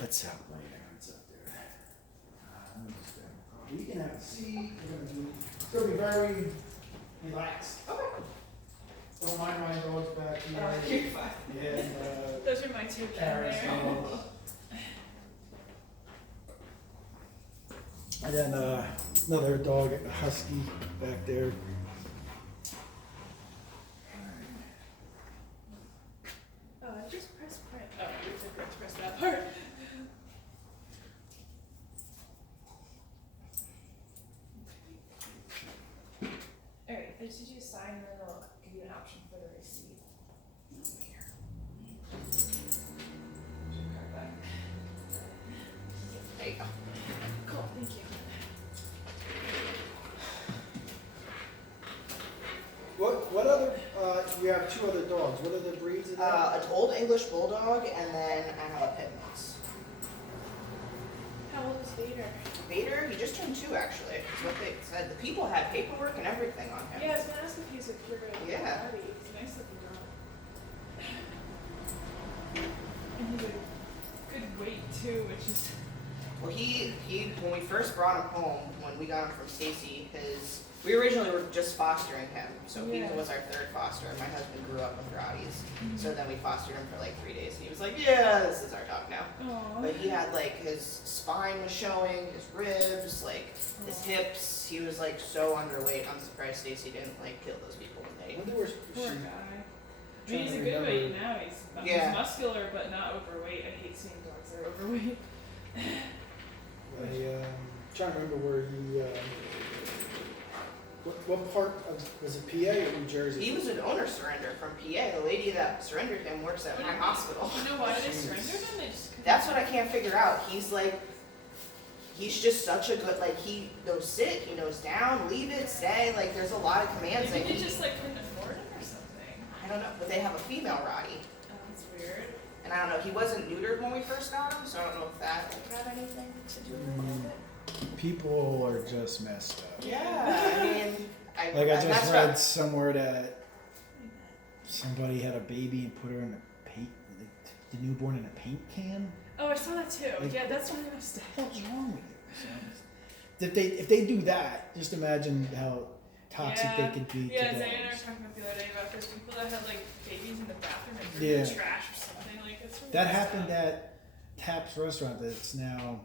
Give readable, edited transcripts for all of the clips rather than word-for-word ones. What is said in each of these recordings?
Let's have my errands up there. Let me just grab a coffee. You can have a seat. It's gonna be very relaxed. Okay. Don't mind my dogs back here. You're fine. And Those are my two Paris. there. And then another dog, a husky, back there. Oh, I just pressed print. Oh, you forgot to press that part. Alright, I just need you to sign and then I'll give you an option for the receipt. There you go. Cool, thank you. What other, you have two other dogs. What are the breeds of that? An old English bulldog, and then I have a pit mix. How old is Vader? Vader, he just turned 2 actually. Is what they said. The people had paperwork and everything on him. Yeah, I was gonna ask if he's a purebred Yeah. body. He's a nice looking dog. And he's a good weight too, which is Well, he when we first brought him home, when we got him from Stacy, we originally were just fostering him, so he Yeah. was our 3rd foster. My husband grew up with Rowdies, Mm-hmm. so then we fostered him for like 3 days, and he was like, "Yeah, this is our dog now." Aw. But he had like his spine was showing, his ribs, like his Aw. hips. He was like so underweight. I'm surprised Stacy didn't like kill those people when I they. wonder where Poor she, guy. I trying mean, he's to a good weight remember. now. He's Yeah. muscular but not overweight. I hate seeing dogs that are overweight. trying to remember where he, what part of, was it PA or New Jersey? He was an owner surrender from PA. The lady that surrendered him works at my hospital. You know why they Jeez. surrendered him? They just couldn't. That's what I can't figure out. He's just such a good, like, he knows sit, he knows down, leave it, stay, like, there's a lot of commands Maybe that they he, just like couldn't afford him or something. I don't know, but they have a female Roddy. Oh, that's weird. And I don't know, he wasn't neutered when we first got him, so I don't know if that like, had anything to do with it. People are just messed up. Yeah, I mean, Like I that's just what- read somewhere that somebody had a baby and put her in a paint, the newborn in a paint can. Oh, I saw that too. Like- Yeah, that's really messed up. What the hell's wrong with you? So, if they do that, just imagine how toxic Yeah. they could be Yeah, to Zane and I were dogs. talking about the other day about those people that had like babies in the bathroom and threw Yeah. the trash or something. Like it's really That messed happened up. at Tap's restaurant. That's now.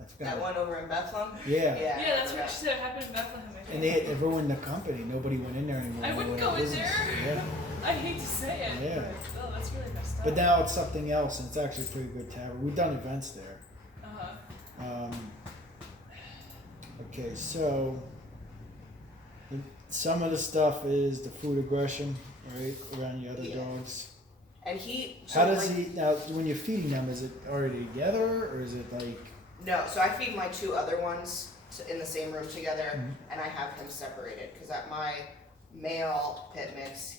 I forgot. That one over in Bethlehem? Yeah. Yeah, That's what she said happened in Bethlehem. I And think. they ruined the company. Nobody went in there anymore. I They wouldn't went go out of in business. there. Yeah. I hate to say it. Yeah. But, oh, that's really messed up. But now it's something else, and it's actually a pretty good tavern. We've done events there. Uh-huh. Okay, so some of the stuff is the food aggression, right, around the other Yeah. dogs. And he. How does like, he now? When you're feeding them, is it already together, or is it like? No, so I feed my 2 other ones in the same room together, Mhm. and I have him separated because at my male pit mix,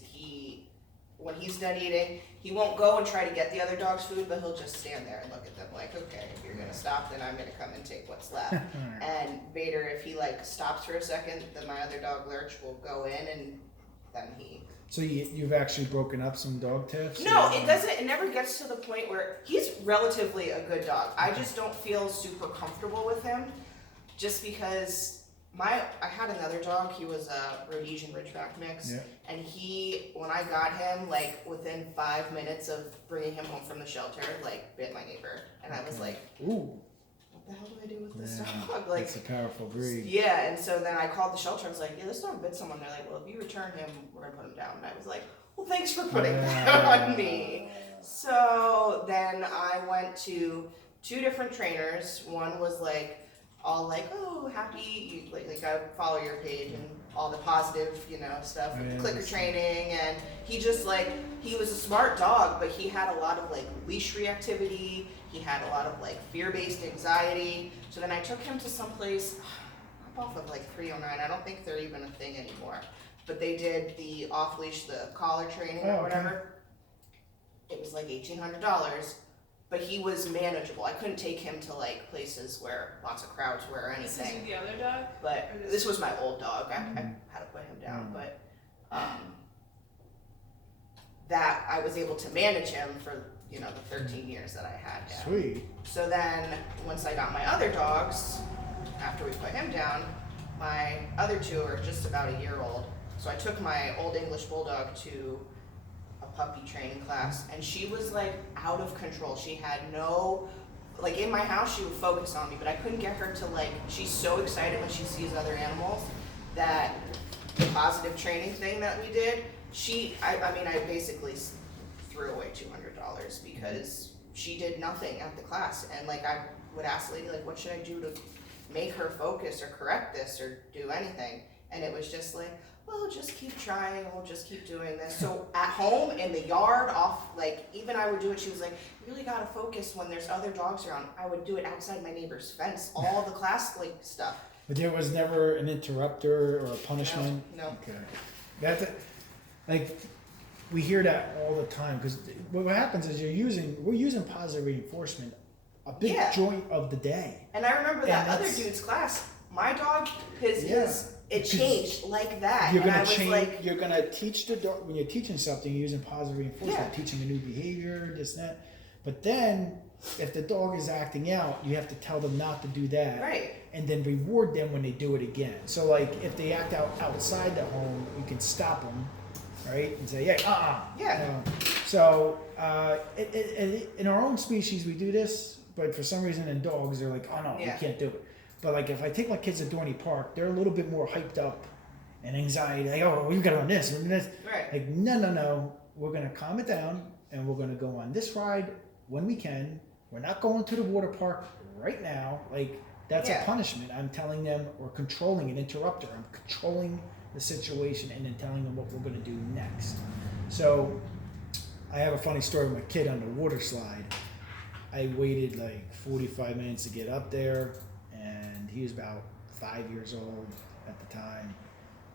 when he's done eating, he won't go and try to get the other dog's food, but he'll just stand there and look at them like, okay, if you're gonna stop, then I'm gonna come and take what's left. And Vader, if he like stops for a second, then my other dog Lurch will go in, and then he. So you've actually broken up some dog tips? No, or- it doesn't. It never gets to the point where he's relatively a good dog. I just don't feel super comfortable with him, just because I had another dog. He was a Rhodesian Ridgeback mix, Yeah. and when I got him, like within 5 minutes of bringing him home from the shelter, like bit my neighbor, and I was like, Ooh, what the hell do I do with this yeah, dog? Like, it's a powerful breed. yeah, and so then I called the shelter. I was like, yeah, this dog bit someone. They're like, well, if you return him, we're gonna put him down. And I was like, well, thanks for putting that on me. So then I went to 2 different trainers. One was like, all like, oh, happy, you, like I follow your page and all the positive, stuff, Oh, yeah, clicker that's- training, and he just like, he was a smart dog, but he had a lot of like leash reactivity, he had a lot of like fear-based anxiety, so then I took him to some place, up off of like 309, I don't think they're even a thing anymore, but they did the off-leash, the collar training Oh, or okay. whatever. It was like $1,800, but he was manageable. I couldn't take him to like places where lots of crowds were or This anything. isn't the other dog? But Or this was my old dog. I Mhm. had to put him down, Mhm. but that I was able to manage him for you know, the 13 years that I had him. Sweet. So then, once I got my other dogs, after we put him down, my other two are just about a year old. So I took my Old English Bulldog to a puppy training class, and she was like out of control. She had no, like in my house, she would focus on me, but I couldn't get her to like, she's so excited when she sees other animals that the positive training thing that we did, I mean, I basically threw away $200 because she did nothing at the class. And like, I would ask the lady, like, what should I do to make her focus or correct this or do anything? And it was just like, well, just keep trying, we'll just keep doing this. So at home, in the yard, off, like, even I would do it, she was like, you really gotta focus when there's other dogs around. I would do it outside my neighbor's fence, all the class, like, stuff. But there was never an interrupter or a punishment? No. Okay. Like, we hear that all the time, because what happens is we're using positive reinforcement a big Yeah. joint of the day. And I remember that And other that's- dude's class, my dog, it Because changed like that. You're And gonna I was change. like, You're gonna teach the dog when you're teaching something. You're using positive reinforcement, Yeah. teaching a new behavior, this and that. But then, if the dog is acting out, you have to tell them not to do that, right, and then reward them when they do it again. So, like, if they act out outside the home, you can stop them, right, and say, "Hey, Yeah. So, in our own species, we do this, but for some reason, in dogs, they're like, "Oh no, Yeah. we can't do it." But like, if I take my kids to Dorney Park, they're a little bit more hyped up and anxiety. Like, "Oh, we've got on this, we're this." right. Like, no. We're gonna calm it down, and we're gonna go on this ride when we can. We're not going to the water park right now. Like, that's Yeah. a punishment. I'm telling them, or controlling an interrupter. I'm controlling the situation and then telling them what we're gonna do next. So, I have a funny story with my kid on the water slide. I waited like 45 minutes to get up there, and he was about 5 years old at the time.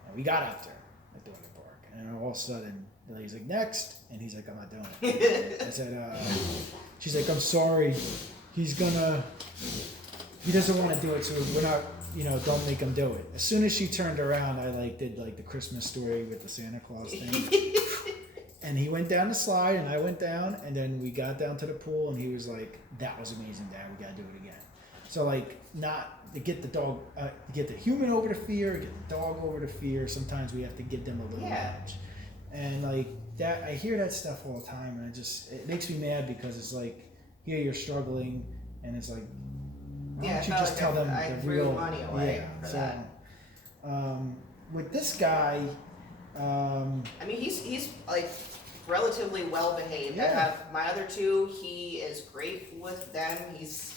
And we got up there at Dorney Park, and all of a sudden, the lady's like, "Next," and he's like, "I'm not doing it." I said, she's like, "I'm sorry, he doesn't want to do it, so we're not, don't make him do it." As soon as she turned around, I like did like the Christmas story with the Santa Claus thing. And he went down the slide, and I went down, and then we got down to the pool, and he was like, "That was amazing, Dad. We gotta do it again." So like, not to get the dog, get the human over the fear, get the dog over the fear. Sometimes we have to give them a little edge, and like that. I hear that stuff all the time, and it makes me mad because it's like, here you're struggling, and it's like, why don't you just tell them I the threw real money away for that. With this guy. I mean, he's like relatively well behaved. I Yeah. have my other two. He is great with them. He's,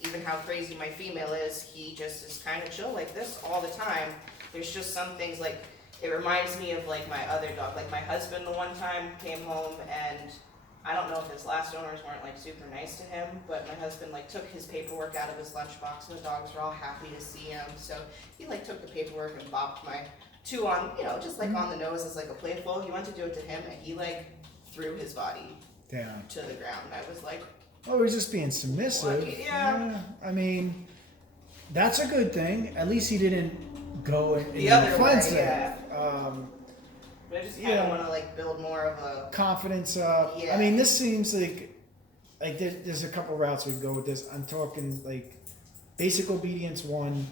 even how crazy my female is, he just is kind of chill like this all the time. There's just some things like, it reminds me of like my other dog. Like my husband the one time came home, and I don't know if his last owners weren't like super nice to him, but my husband like took his paperwork out of his lunchbox, and the dogs were all happy to see him. So he like took the paperwork and bopped my two on, just like on the nose as like a playful. He went to do it to him, and he like threw his body Down. to the ground. And I was like, Oh, he's just being submissive. Yeah. I mean, that's a good thing. At least he didn't go in The other way, offensive. yeah. But I just kind of want to like build more of a Confidence up. Yeah. I mean, this seems like there's a couple routes we can go with this. I'm talking like basic obedience 1.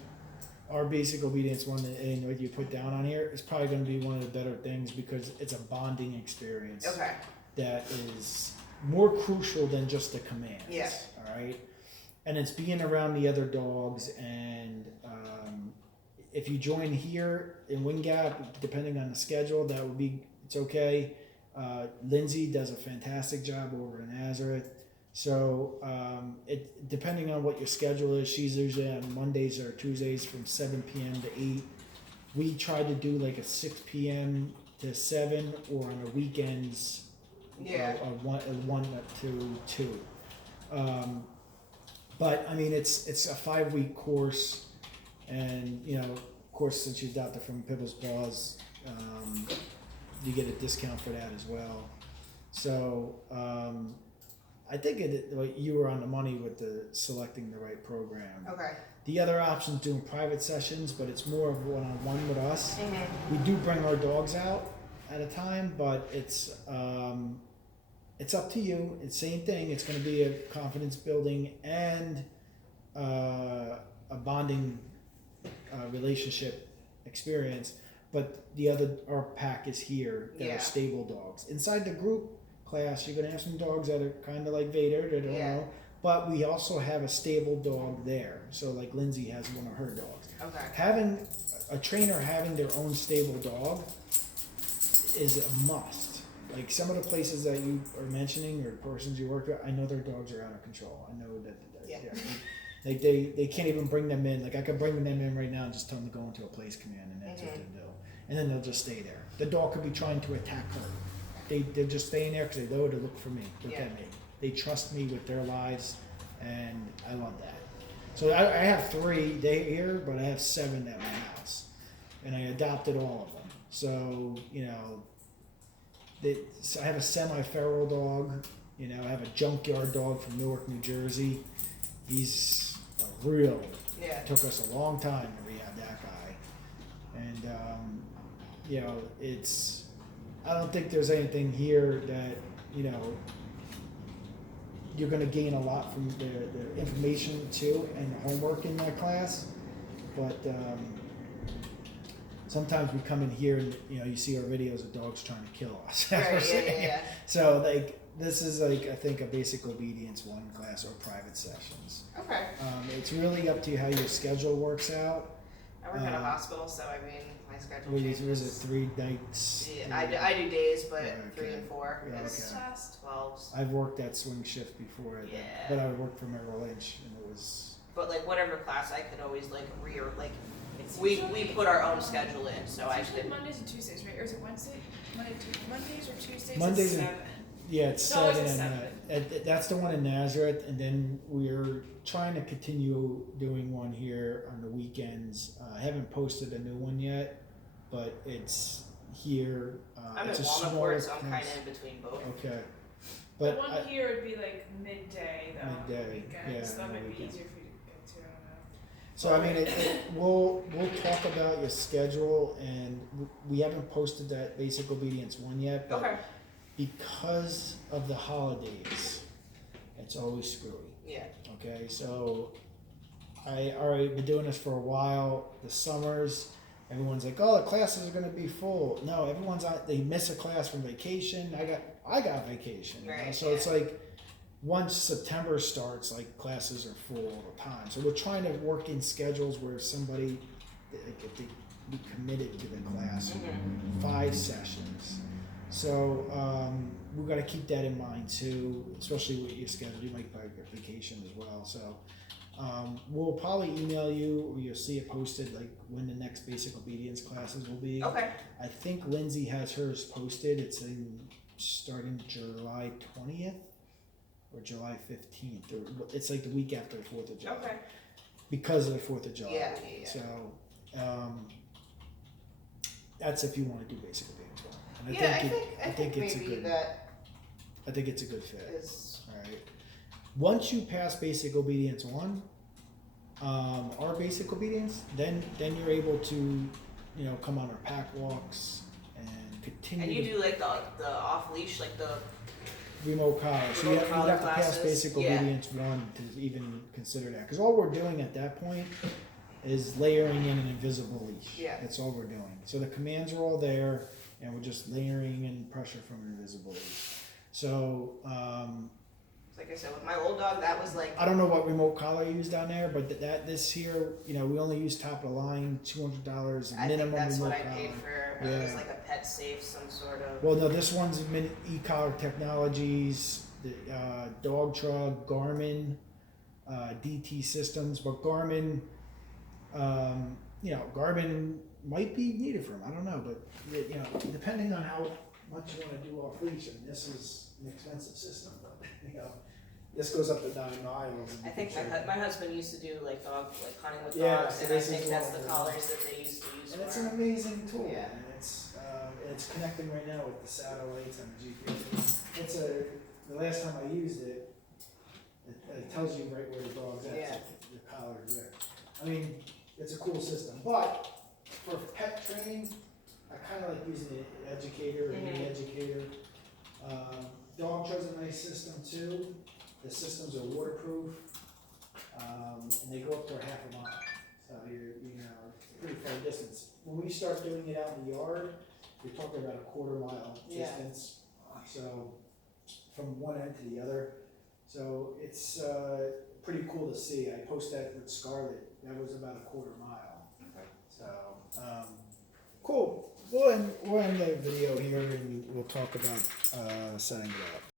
Our basic obedience 1, and what you put down on here is probably going to be one of the better things because it's a bonding experience. okay. That is more crucial than just the commands. Yeah. All right. And it's being around the other dogs, and if you join here in Wind Gap, depending on the schedule, it's okay. Lindsay does a fantastic job over in Nazareth. So it depending on what your schedule is, she's usually on Mondays or Tuesdays from 7 p.m. to 8. We try to do like a 6 p.m. to 7, or on the weekends. Yeah. 1 to 2. But I mean, it's a 5-week course, and of course, since you adopted from Pibble's Paws, you get a discount for that as well. So I think you were on the money with the selecting the right program. Okay. The other option is doing private sessions, but it's more of one-on-one with us. Mm-hmm. We do bring our dogs out at a time, but it's it's up to you. It's same thing. It's going to be a confidence building and a bonding relationship experience. But our pack is here that are stable dogs. Inside the group class, you're going to have some dogs that are kind of like Vader, that don't know. But we also have a stable dog there. So like Lindsay has one of her dogs. Okay. Having a trainer having their own stable dog is a must. Like some of the places that you are mentioning or persons you work with, I know their dogs are out of control. I know that. Like they can't even bring them in. Like I could bring them in right now and just tell them to go into a place command and that's what they'll do. And then they'll just stay there. The dog could be trying to attack her. They're just staying there because they know to look for me, look at me. They trust me with their lives, and I love that. So I have 3 here, but I have 7 at my house, and I adopted all of them. So so I have a semi-feral dog. I have a junkyard dog from Newark, New Jersey. He's a real. It took us a long time to rehab that guy, and it's. I don't think there's anything here that you're going to gain a lot from the information too and the homework in that class, but sometimes we come in here and you see our videos of dogs trying to kill us. Right, So like this is like I think a basic obedience 1 class or private sessions. Okay. It's really up to you how your schedule works out. I work at a hospital, so I mean my schedule Was changes. it 3 nights? Yeah, I do days, but Yeah, 3 okay. and 4 Yeah, is okay. 12s. I've worked that swing shift before, but I worked for Merrill Lynch, and it was. But like whatever class, I could always like It's we usually- put our own schedule in, so I It's usually could. Mondays and Tuesdays, right? Or is it Wednesday? Mondays or Tuesdays? Mondays at and- 7. Yeah, it's It's always 7. at 7. That's the one in Nazareth, and then we're trying to continue doing one here on the weekends. I haven't posted a new one yet, but it's here. I'm it's in a Walnut smaller Port, so I'm kind class. of in between both. Okay, The but one here would be like midday though. On the Midday, weekends. yeah, That on the might be weekend. easier for you to get to. I don't know. so I mean, we'll talk about your schedule, and we haven't posted that basic obedience one yet, but Okay. because of the holidays, it's always screwy. Yeah. Okay, so I already been doing this for a while. The summers, everyone's like, "Oh, the classes are gonna be full." No, everyone's on. They miss a class from vacation. I got vacation. Right, So it's like once September starts, like classes are full all the time. So we're trying to work in schedules where somebody, like, if they be committed to the class, 5 sessions. So we've got to keep that in mind too, especially with your schedule. You might probably get vacation as well. So we'll probably email you, or you'll see it posted like when the next basic obedience classes will be. Okay. I think Lindsay has hers posted. It's starting July 20th or July 15th, or it's like the week after the 4th of July. Okay. Because of the 4th of July. Yeah. So that's if you want to do basic obedience. And I think it's a maybe good. that I think it's a good fit. is. All right. Once you pass basic obedience 1, our basic obedience, then you're able to, come on our pack walks and continue. And you do like the off leash, like the. Remote collar. So you Remote collar have to pass classes, basic yeah. obedience 1 to even consider that. Because all we're doing at that point is layering in an invisible leash. Yeah. That's all we're doing. So the commands are all there, and we're just layering in pressure from an invisible leash. So Like I said, with my old dog, that was like. I don't know what remote collar you use down there, but this here, we only use top of the line, $200 I minimum think that's remote what I collar. paid for. It was Yeah. like a pet safe, some sort of. Well, no, this one's e-collar technologies, the Dog Trug, Garmin, DT systems, but Garmin, Garmin might be needed for them. I don't know, but depending on how much you want to do off leash, and this is an expensive system, but this goes up to 9 miles. I think my husband used to do like hunting with Yeah, dogs, so and I this is think that's one the of the collars ones. that they used to use And it's for. an amazing tool. Yeah. And it's connecting right now with the satellites and the GPS. The last time I used it, it tells you right where the dog's at. Yeah. So the collar's there. I mean, it's a cool system. But for pet training, I kind of like using an educator or an educator. Dog Trow's a nice system too. The systems are waterproof, and they go up to a half a mile. So it's a pretty far distance. When we start doing it out in the yard, you're talking about a quarter-mile Yeah. distance. So from one end to the other. So it's pretty cool to see. I post that with Scarlett. That was about a quarter mile. Okay. So cool. We'll end the video here and we'll talk about setting it up.